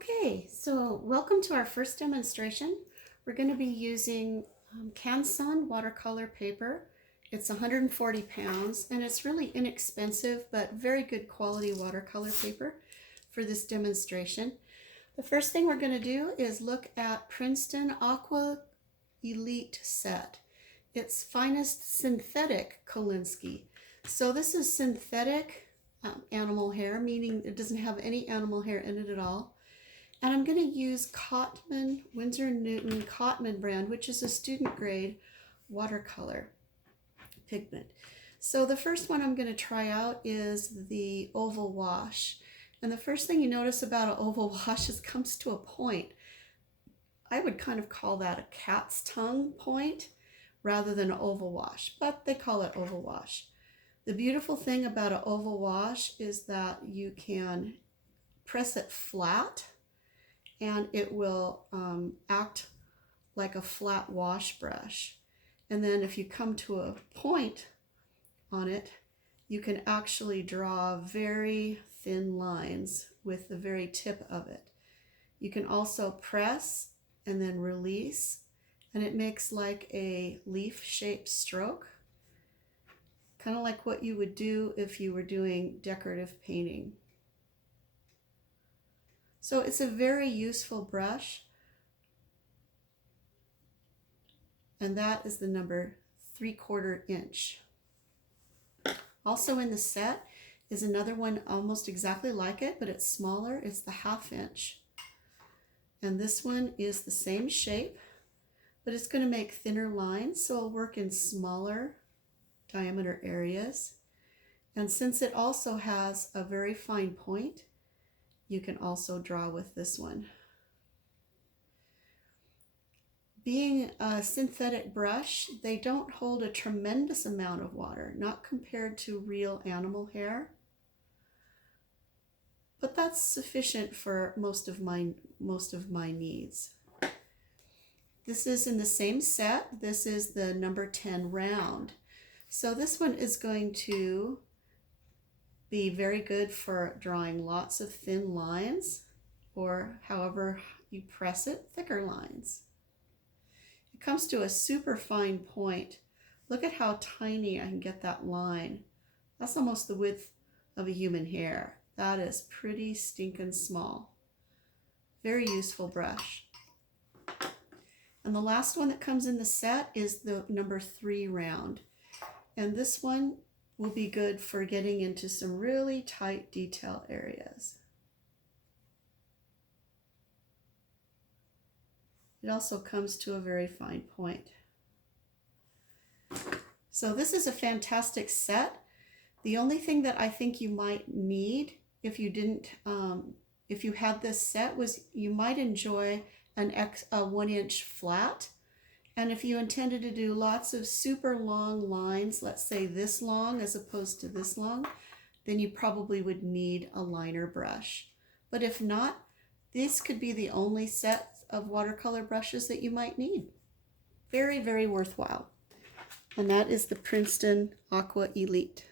Okay, so welcome to our first demonstration. We're going to be using Canson watercolor paper. It's 140 pounds and it's really inexpensive but very good quality watercolor paper for this demonstration. The first thing we're going to do is look at Princeton Aqua Elite Set. It's finest synthetic Kolinsky. So this is synthetic animal hair, meaning it doesn't have any animal hair in it at all. And I'm going to use Cotman, Winsor & Newton Cotman brand, which is a student grade watercolor pigment. So the first one I'm going to try out is the oval wash. And the first thing you notice about an oval wash is it comes to a point. I would kind of call that a cat's tongue point rather than an oval wash, but they call it oval wash. The beautiful thing about an oval wash is that you can press it flat and it will act like a flat wash brush. And then if you come to a point on it, you can actually draw very thin lines with the very tip of it. You can also press and then release, and it makes like a leaf-shaped stroke, kind of like what you would do if you were doing decorative painting. So it's a very useful brush, and that is the number 3/4 inch. Also in the set is another one almost exactly like it, but it's smaller. It's the 1/2 inch. And this one is the same shape, but it's going to make thinner lines, so it'll work in smaller diameter areas. And since it also has a very fine point, you can also draw with this one. Being a synthetic brush, they don't hold a tremendous amount of water, not compared to real animal hair, but that's sufficient for most of my needs. This is in the same set. This is the number 10 round. So this one is going to be very good for drawing lots of thin lines, or however you press it, thicker lines. It comes to a super fine point. Look at how tiny I can get that line. That's almost the width of a human hair. That is pretty stinking small. Very useful brush. And the last one that comes in the set is the number 3 round. And this one will be good for getting into some really tight detail areas. It also comes to a very fine point. So this is a fantastic set. The only thing that I think you might need if you didn't, if you had this set, was you might enjoy a 1 inch flat. And if you intended to do lots of super long lines, let's say this long as opposed to this long, then you probably would need a liner brush. But if not, this could be the only set of watercolor brushes that you might need. Very, very worthwhile. And that is the Princeton Aqua Elite.